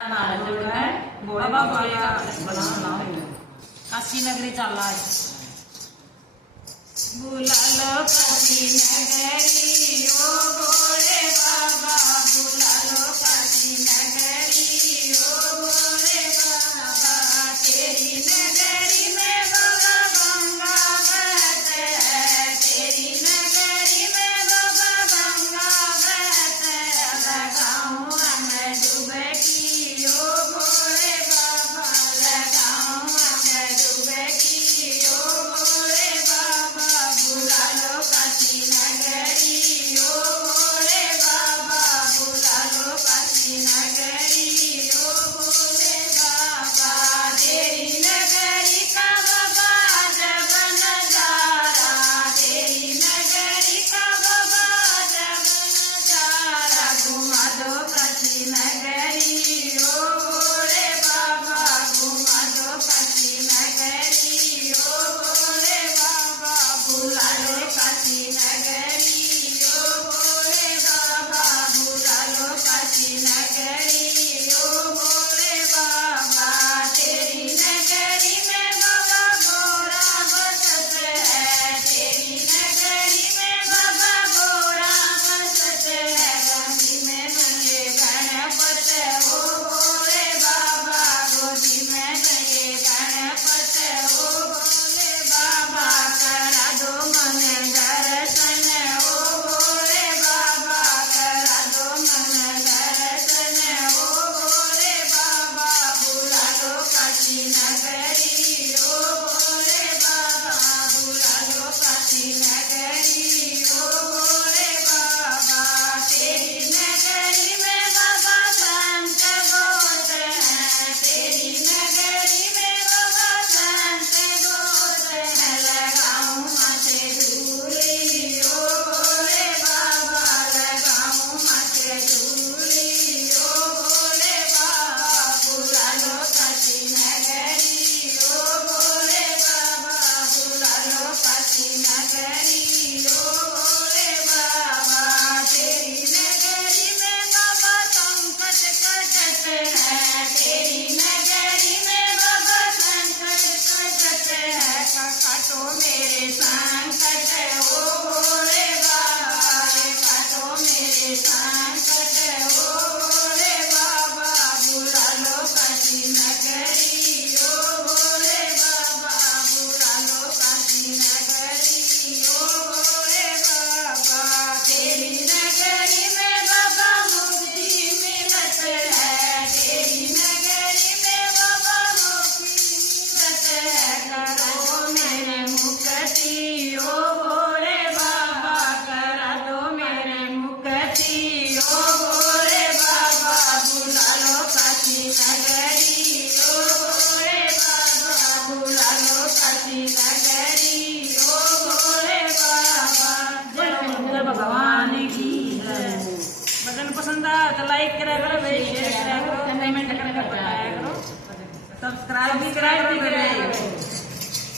बाबा बोलेगा काशी नगरी चल रहा है। बुला लो काशी नगरी ओ भोले बाबा, बुला लो काशी नगरी ओ भोले बाबा। तेरी नगरी में बाबा गंगा बहते है, तेरी नगरी में बाबा गंगा बहते है। लगाऊं मैं डुबकी ओ भोले बाबा, लगाऊं मैं डुबकी ओ भोले बाबा। बुला लो काशी नगरी ओ भोले बाबा, बुला लो काशी नगरी ओ भोले बाबा। तेरी नगरी का बाबा जब नजारा, तेरी नगरी का बाबा जब नजारा। घुमा दो काशी नगरी ओ भोले बाबा, घुमा दो काशी नगरी ओ भोले बाबा। बुला लो काशी नगरी ओ भोले बाबा, बुला लो काशी नगरी ओ भोले बाबा। तेरी नगरी में बाबा गोरा बसते है, तेरी नगरी में बाबा गोरा बसते है। गोदी में गए गणपत ओ भोले बाबा, गोदी में गए गणपत ओ भोले बाबा। करा दो मन दर्शन ओ भोले बाबा, करा दो मन दर्शन ओ भोले बाबा। बुला लो काशी नगरी ओ भोले बाबा, बुला लो काशी नगरी ओ भोले बाबा। तेरी नगरी में बाबा संत गोत है, तेरी नगरी में बाबा संत गोत है। लगाऊं माथे धूली ओ भोले बाबा, लगाऊं माथे धूली ओ भोले बाबा। बुला लो काशी नगरी ओ भोले बाबा, बुला लो काशी नगरी ओ भोले बाबा। तेरी नगरी में बाबा संकट कटते हैं, तेरी नगरी में बाबा संकट कटते हैं। काटो मेरे संकट ओ भोले बाबा, काटो मेरे संकट ओ भोले बाबा। बुला लो काशी नगरी ओ भोले बाबा, बुला लो काशी नगरी ओ भोले बाबा। तेरी नगरी में बाबा मुक्ति मिलत है, तेरी नगरी में बाबा मुक्ति मिलत है। करो मेरे मुक्ति ओ भोले बाबा, करा दो मेरे मुक्ति ओ भोले बाबा। बुला लो काशी नगरी ओ भोले बाबा, बुला लो काशी नगरी ओ भोले बाबा। जय शंकर भगवान की जय। भजन पसंद आया तो लाइक करा करो, शेयर करा करो, कमेंट करके बताया करो, सब्सक्राइब भी करा करो।